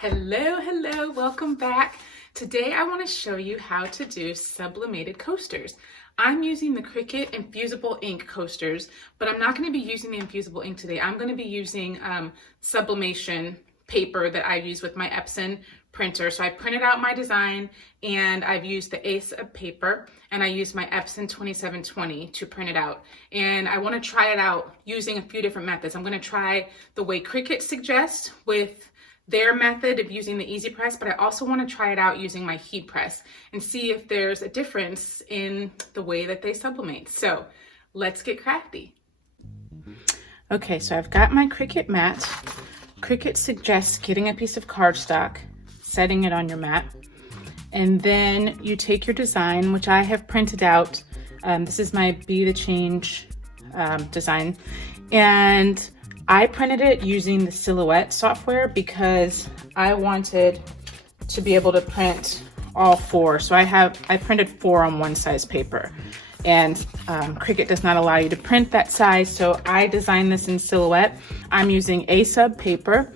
Hello, welcome back. Today I want to show you how to do sublimated coasters. I'm using the Cricut Infusible ink coasters, but I'm not going to be using the Infusible ink today. I'm going to be using Sublimation paper that I use with my Epson printer. So I printed out my design and I've used the ASA paper and I used my Epson 2720 to print it out. And I want to try it out using a few different methods. I'm going to try the way Cricut suggests with their method of using the EasyPress, but I also want to try it out using my heat press and see if there's a difference in the way that they sublimate. So let's get crafty. Okay, so I've got my Cricut mat. Cricut suggests getting a piece of cardstock, setting it on your mat, and then you take your design, which I have printed out. This is my Be the Change design, and I printed it using the Silhouette software because I wanted to be able to print all four. So I printed 4 on one size paper, and Cricut does not allow you to print that size. So I designed this in Silhouette. I'm using ASA paper,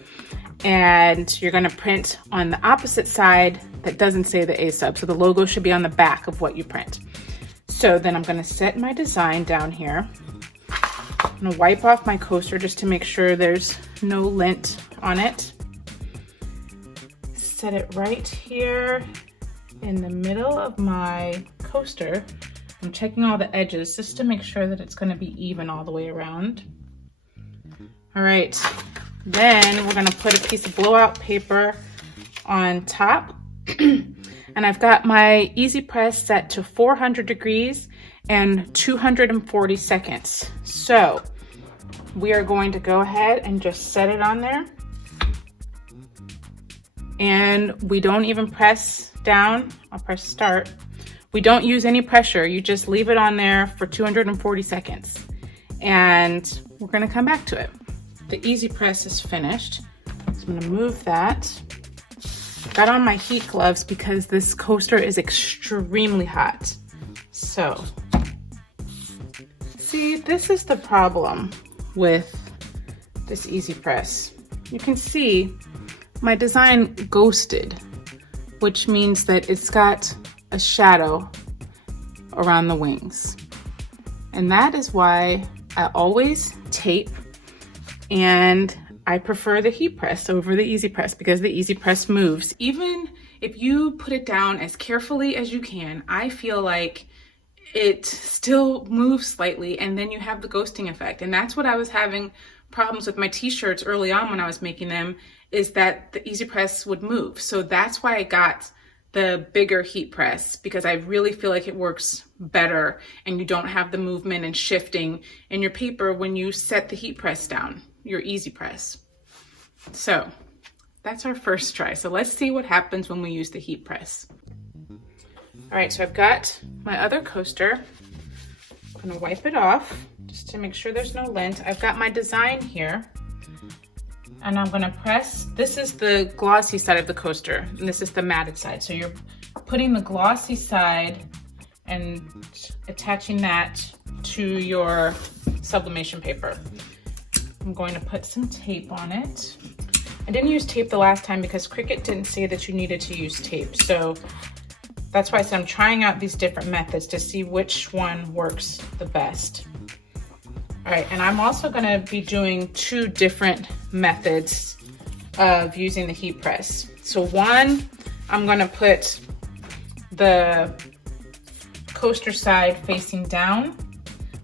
and you're gonna print on the opposite side that doesn't say the ASA. So the logo should be on the back of what you print. So then I'm gonna set my design down here. I'm gonna wipe off my coaster just to make sure there's no lint on it. Set it right here in the middle of my coaster. I'm checking all the edges just to make sure that it's gonna be even all the way around. All right, then we're gonna put a piece of blowout paper on top. And I've got my EasyPress set to 400 degrees and 240 seconds. So we are going to go ahead and just set it on there. And we don't even press down. I'll press start. We don't use any pressure. You just leave it on there for 240 seconds. And we're gonna come back to it. The EasyPress is finished. So I'm gonna move that. Got on my heat gloves because this coaster is extremely hot. So, see, this is the problem with this EasyPress. You can see my design ghosted, which means that it's got a shadow around the wings. And that is why I always tape, and I prefer the heat press over the EasyPress because the EasyPress moves. Even if you put it down as carefully as you can, I feel like it still moves slightly, and then you have the ghosting effect. And that's what I was having problems with my t-shirts early on when I was making them, is that the EasyPress would move. So that's why I got the bigger heat press, because I really feel like it works better and you don't have the movement and shifting in your paper when you set the heat press down, your EasyPress. So that's our first try. So let's see what happens when we use the heat press. All right, so I've got my other coaster. I'm gonna wipe it off just to make sure there's no lint. I've got my design here, and I'm gonna press, this is the glossy side of the coaster, and this is the matted side. So you're putting the glossy side and attaching that to your sublimation paper. I'm going to put some tape on it. I didn't use tape the last time because Cricut didn't say that you needed to use tape. So that's why I said I'm trying out these different methods to see which one works the best. All right, and I'm also gonna be doing 2 different methods of using the heat press. So one, I'm gonna put the coaster side facing down,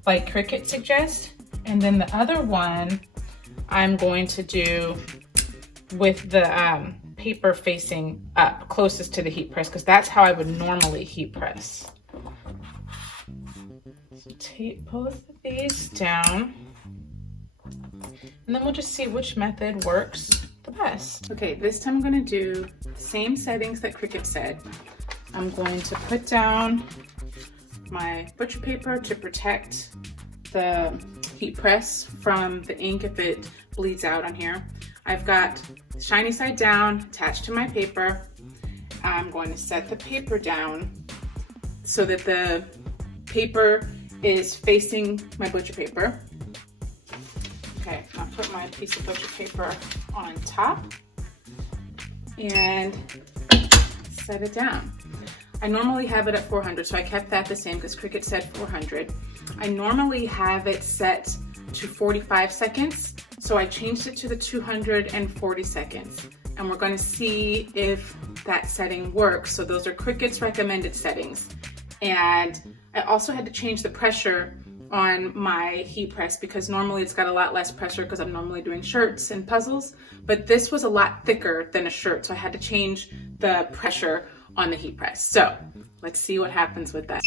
like Cricut suggests. And then the other one, I'm going to do with the paper facing up, closest to the heat press, because that's how I would normally heat press. So tape both of these down, and then we'll just see which method works the best. Okay, this time I'm going to do the same settings that Cricut said. I'm going to put down my butcher paper to protect the heat press from the ink if it bleeds out on here. I've got the shiny side down attached to my paper. I'm going to set the paper down so that the paper is facing my butcher paper. Okay, I'll put my piece of butcher paper on top and set it down. I normally have it at 400, so I kept that the same because Cricut said 400. I normally have it set to 45 seconds, so I changed it to the 240 seconds. And we're going to see if that setting works. So those are Cricut's recommended settings. And I also had to change the pressure on my heat press because normally it's got a lot less pressure because I'm normally doing shirts and puzzles, but this was a lot thicker than a shirt, so I had to change the pressure on the heat press. So let's see what happens with that.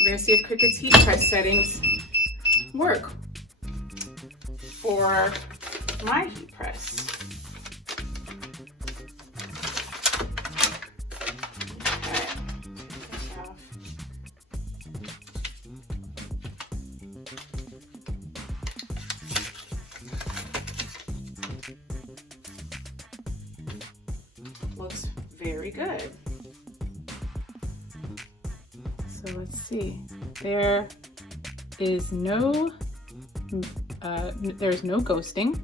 We're gonna see if Cricut's heat press settings work for my heat press. Looks very good. So let's see. There is no there's no ghosting.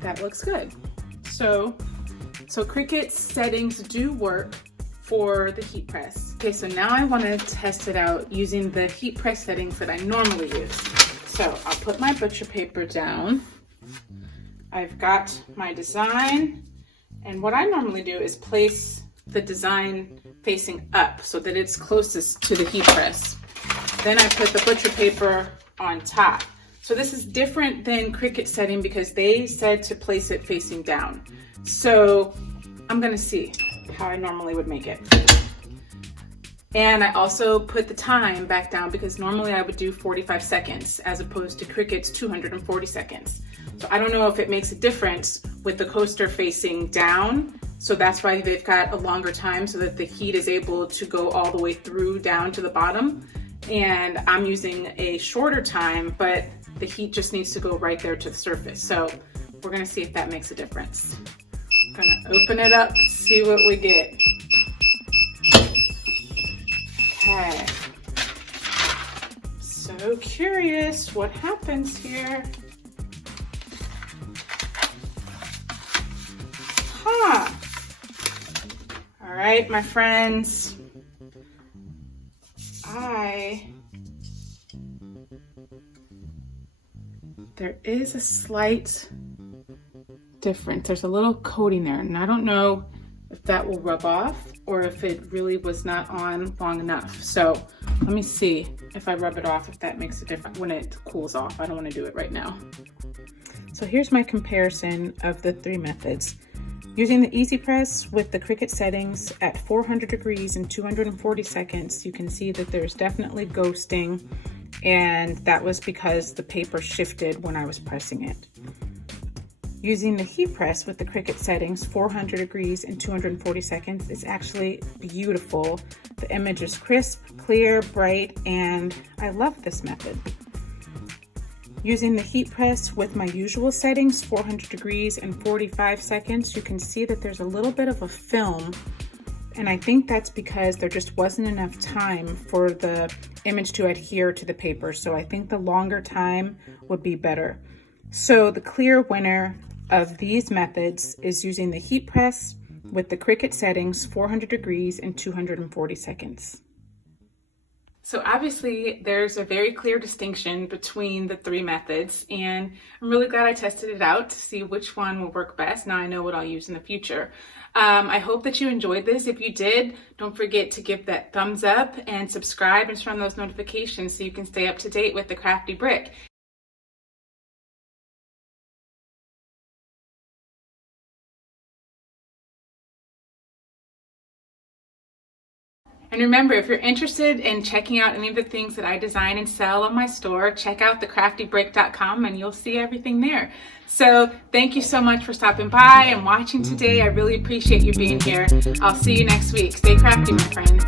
That looks good. So Cricut's settings do work for the heat press. Okay, so now I want to test it out using the heat press settings that I normally use. So I'll put my butcher paper down. I've got my design. And what I normally do is place the design facing up so that it's closest to the heat press. Then I put the butcher paper on top. So this is different than Cricut setting because they said to place it facing down. So I'm gonna see how I normally would make it. And I also put the time back down because normally I would do 45 seconds as opposed to Cricut's 240 seconds. So I don't know if it makes a difference with the coaster facing down. So that's why they've got a longer time so that the heat is able to go all the way through down to the bottom. And I'm using a shorter time, but the heat just needs to go right there to the surface. So we're gonna see if that makes a difference. I'm gonna open it up, see what we get. Okay. So curious what happens here. All right, my friends, there is a slight difference. There's a little coating there, and I don't know if that will rub off or if it really was not on long enough. So let me see if I rub it off, if that makes a difference when it cools off. I don't want to do it right now. So here's my comparison of the three methods. Using the EasyPress with the Cricut settings at 400 degrees and 240 seconds, you can see that there's definitely ghosting, and that was because the paper shifted when I was pressing it. Using the heat press with the Cricut settings, 400 degrees and 240 seconds, is actually beautiful. The image is crisp, clear, bright, and I love this method. Using the heat press with my usual settings, 400 degrees and 45 seconds, you can see that there's a little bit of a film, and I think that's because there just wasn't enough time for the image to adhere to the paper. So I think the longer time would be better. So the clear winner of these methods is using the heat press with the Cricut settings, 400 degrees and 240 seconds. So obviously there's a very clear distinction between the three methods, and I'm really glad I tested it out to see which one will work best. Now I know what I'll use in the future. I hope that you enjoyed this. If you did, don't forget to give that thumbs up and subscribe and turn on those notifications so you can stay up to date with the Crafty Brick. And remember, if you're interested in checking out any of the things that I design and sell on my store, check out thecraftybrick.com and you'll see everything there. So thank you so much for stopping by and watching today. I really appreciate you being here. I'll see you next week. Stay crafty, my friends.